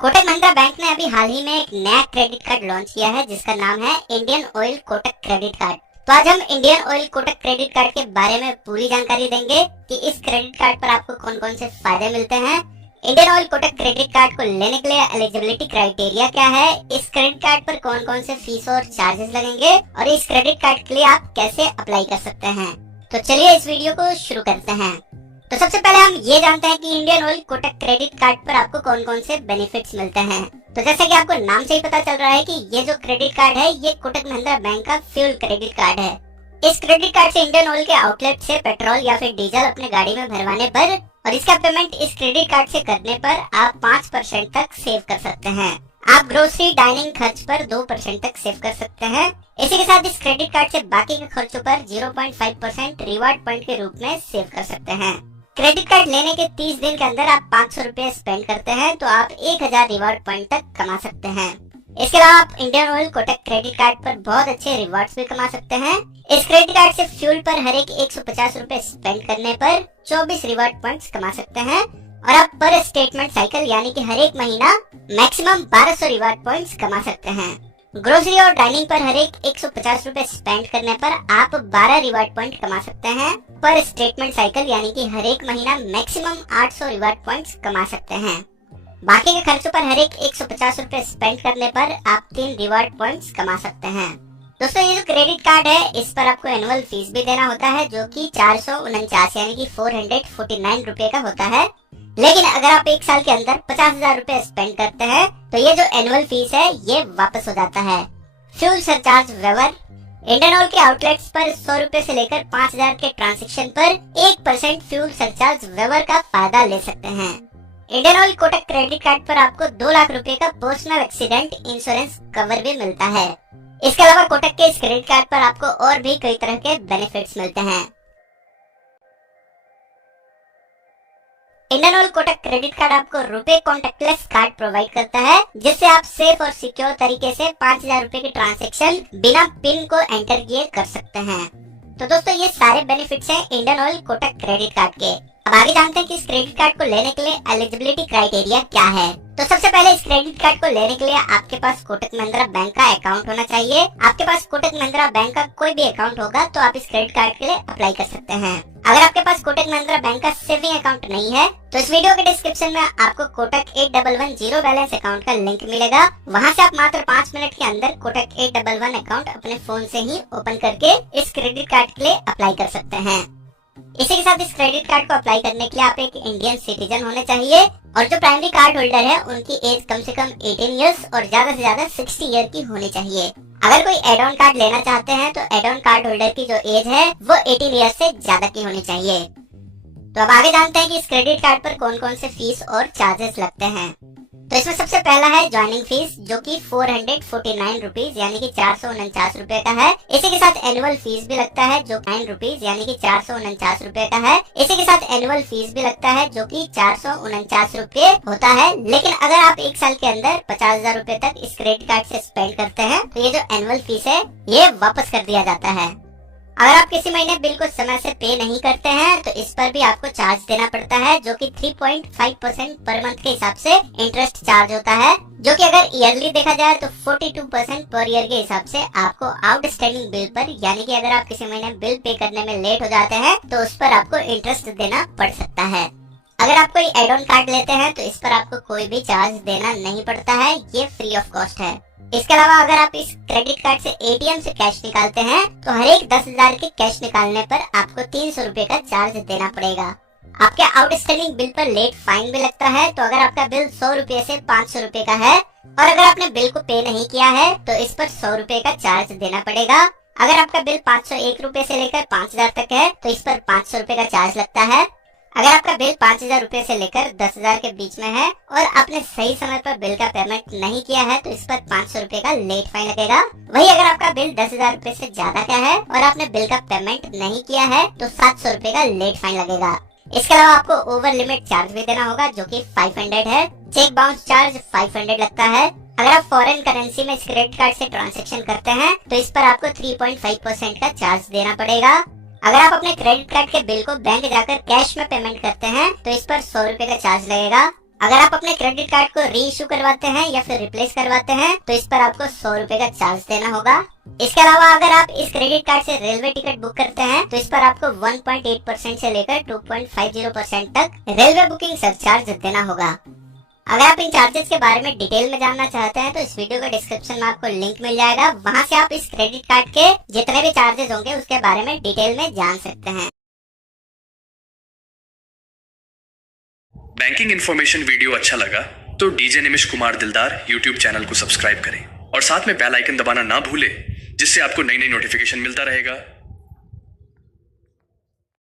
Kotak Mahindra bank ने अभी हाल ही में एक नया क्रेडिट कार्ड लॉन्च किया है जिसका नाम है Indian oil Kotak credit card. तो आज हम Indian oil Kotak credit card के बारे में पूरी जानकारी देंगे कि इस क्रेडिट कार्ड पर आपको कौन कौन से फायदे मिलते हैं। Indian oil Kotak credit card को लेने के लिए एलिजिबिलिटी क्राइटेरिया क्या है, इस क्रेडिट कार्ड पर कौन कौन से फीस और चार्जेस लगेंगे और इस क्रेडिट कार्ड के लिए आप कैसे अप्लाई कर सकते हैं। तो चलिए इस वीडियो को शुरू करते हैं। तो सबसे पहले हम ये जानते हैं कि Indian oil Kotak credit card पर आपको कौन कौन से बेनिफिट्स मिलते हैं। तो जैसा कि आपको नाम से ही पता चल रहा है कि ये जो क्रेडिट कार्ड है ये कोटक महिंद्रा बैंक का फ्यूल क्रेडिट कार्ड है। इस क्रेडिट कार्ड से इंडियन ऑयल के आउटलेट से पेट्रोल या फिर डीजल अपने गाड़ी में भरवाने पर और इसका पेमेंट इस क्रेडिट कार्ड से करने पर आप 5% तक सेव कर सकते हैं। आप ग्रोसरी डाइनिंग खर्च पर 2% तक सेव कर सकते हैं। इसी के साथ इस क्रेडिट कार्ड से बाकी के खर्चों पर 0.5% रिवार्ड पॉइंट के रूप में सेव कर सकते हैं। क्रेडिट कार्ड लेने के 30 दिन के अंदर आप 500 रुपए स्पेंड करते हैं तो आप 1000 रिवार्ड पॉइंट तक कमा सकते हैं। इसके अलावा आप Indian oil Kotak credit card पर बहुत अच्छे रिवार्ड्स भी कमा सकते हैं। इस क्रेडिट कार्ड से फ्यूल पर हर एक 150 रुपए स्पेंड करने पर 24 रिवार्ड पॉइंट्स कमा सकते हैं और आप पर स्टेटमेंट साइकिल यानी कि हर एक महीना मैक्सिमम 1200 रिवार्ड पॉइंट्स कमा सकते हैं। ग्रोसरी और डाइनिंग पर हर एक 150 रुपए स्पेंड करने पर आप 12 रिवार्ड पॉइंट कमा सकते हैं। पर स्टेटमेंट साइकिल यानी कि हर एक महीना मैक्सिमम 800 रिवार्ड पॉइंट्स कमा सकते हैं। बाकी के खर्चों पर हर एक 150 रुपए स्पेंड करने पर आप 3 रिवार्ड पॉइंट्स कमा सकते हैं। दोस्तों ये जो क्रेडिट कार्ड है इस पर आपको एनुअल फीस भी देना होता है जो कि 449 यानी कि 449 रुपए का होता है। लेकिन अगर आप एक साल के अंदर 50,000 रुपए स्पेंड करते हैं तो ये जो एनुअल फीस है ये वापस हो जाता है। Fuel surcharge waiver Indian Oil के आउटलेट्स पर 100 रुपए से लेकर 5000 के ट्रांजैक्शन पर 1% फ्यूल सरचार्ज वेवर का फायदा ले सकते हैं। Indian oil Kotak credit card पर आपको 2 लाख रुपए का पर्सनल एक्सीडेंट इंश्योरेंस कवर भी मिलता है। इसके अलावा कोटक के इस क्रेडिट कार्ड पर आपको और भी कई तरह के बेनिफिट्स मिलते हैं। Indian oil Kotak credit card आपको रुपए कॉन्टेक्टलेस कार्ड प्रोवाइड करता है जिससे आप सेफ और सिक्योर तरीके से 5000 रुपए की ट्रांजैक्शन बिना पिन को एंटर किए कर सकते हैं। तो दोस्तों ये सारे बेनिफिट्स हैं Indian oil Kotak credit card के। अब आगे जानते हैं कि इस क्रेडिट कार्ड को लेने के लिए एलिजिबिलिटी क्राइटेरिया क्या है। तो सबसे पहले इस क्रेडिट कार्ड को लेने के लिए आपके पास कोटक महिंद्रा बैंक का अकाउंट होना चाहिए। आपके पास कोटक महिंद्रा बैंक का कोई भी अकाउंट होगा तो आप इस क्रेडिट कार्ड के लिए अप्लाई कर सकते हैं। अगर आपके पास कोटक महिंद्रा बैंक का सेविंग अकाउंट नहीं है तो इस वीडियो के डिस्क्रिप्शन में आपको कोटक 8110 बैलेंस अकाउंट का लिंक मिलेगा। वहां से आप मात्र 5 मिनट के अंदर कोटक 811 अकाउंट अपने फोन से ही ओपन करके इस क्रेडिट कार्ड के लिए अप्लाई कर सकते हैं। इसी के साथ इस क्रेडिट कार्ड को अप्लाई करने के लिए आप एक इंडियन सिटीजन होने चाहिए और जो प्राइमरी कार्ड होल्डर है उनकी एज कम से कम 18 इयर्स और ज्यादा से ज्यादा 60 ईयर की होनी चाहिए। अगर कोई एड ऑन कार्ड लेना चाहते हैं तो एड ऑन कार्ड होल्डर की जो एज है वो 18 ईयर से ज्यादा की होनी चाहिए। तो अब आगे जानते हैं कि इस क्रेडिट कार्ड पर कौन कौन से फीस और चार्जेस लगते हैं। तो इसमें सबसे पहला है ज्वाइनिंग फीस जो कि 449 रुपीज यानी कि 449 रुपए का है। इसी के साथ एनुअल फीस भी लगता है जो 9 रुपीज यानी कि 449 रुपए का है। इसी के साथ एनुअल फीस भी लगता है जो कि 449 रुपए होता है। लेकिन अगर आप एक साल के अंदर 50,000 रुपए तक इस क्रेडिट कार्ड से स्पेंड करते हैं तो ये जो एनुअल फीस है ये वापस कर दिया जाता है। अगर आप किसी महीने बिल को समय से पे नहीं करते हैं तो इस पर भी आपको चार्ज देना पड़ता है जो कि 3.5% पर मंथ के हिसाब से इंटरेस्ट चार्ज होता है जो कि अगर ईयरली देखा जाए तो 42% पर ईयर के हिसाब से आपको आउटस्टैंडिंग बिल पर यानी कि अगर आप किसी महीने बिल पे करने में लेट हो जाते हैं तो उस पर आपको इंटरेस्ट देना पड़ सकता है। अगर आप कोई एड ऑन कार्ड लेते हैं तो इस पर आपको कोई भी चार्ज देना नहीं पड़ता है, ये फ्री ऑफ कॉस्ट है। इसके अलावा अगर आप इस क्रेडिट कार्ड से एटीएम से कैश निकालते हैं तो हर एक 10,000 के कैश निकालने पर आपको 300 रुपए का चार्ज देना पड़ेगा। आपके आउटस्टैंडिंग बिल पर लेट फाइन भी लगता है। तो अगर आपका बिल 100 रुपए से 500 रुपए का है और अगर आपने बिल को पे नहीं किया है तो इस पर 100 रुपए का चार्ज देना पड़ेगा। अगर आपका बिल 501 रुपए से लेकर 5000 तक है तो इस पर 500 रुपए का चार्ज लगता है। अगर आपका बिल 5000 रुपए से लेकर 10,000 के बीच में है और आपने सही समय पर बिल का पेमेंट नहीं किया है तो इस पर 500 रुपए का लेट फाइन लगेगा। वही अगर आपका बिल 10,000 रुपए से ज्यादा का है और आपने बिल का पेमेंट नहीं किया है तो 700 रुपए का लेट फाइन लगेगा। इसके अलावा आपको ओवर लिमिट चार्ज भी देना होगा जो कि 500 है। चेक बाउंस चार्ज 500 लगता है। अगर आप फॉरेन करेंसी में इस क्रेडिट कार्ड से ट्रांजैक्शन करते हैं तो इस पर आपको 3.5% का चार्ज देना पड़ेगा। अगर आप अपने क्रेडिट कार्ड के बिल को बैंक जाकर कैश में पेमेंट करते हैं तो इस पर 100 रुपए का चार्ज लगेगा। अगर आप अपने क्रेडिट कार्ड को री इशू करवाते हैं या फिर रिप्लेस करवाते हैं तो इस पर आपको 100 रुपए का चार्ज देना होगा। इसके अलावा अगर आप इस क्रेडिट कार्ड से रेलवे टिकट बुक करते हैं तो इस पर आपको 1.8% से लेकर 2.50% तक रेलवे बुकिंग सरचार्ज देना होगा। अगर आप इन चार्जेस के बारे में डिटेल में जानना चाहते हैं तो इस वीडियो के डिस्क्रिप्शन में आपको लिंक मिल जाएगा, वहां से आप इस क्रेडिट कार्ड के जितने भी चार्जेस होंगे उसके बारे में डिटेल में जान सकते हैं। बैंकिंग इन्फॉर्मेशन वीडियो अच्छा लगा तो डीजे निमिष कुमार दिलदार यूट्यूब चैनल को सब्सक्राइब करें और साथ में बेल आइकन दबाना ना भूलें, जिससे आपको नई नई नोटिफिकेशन मिलता रहेगा।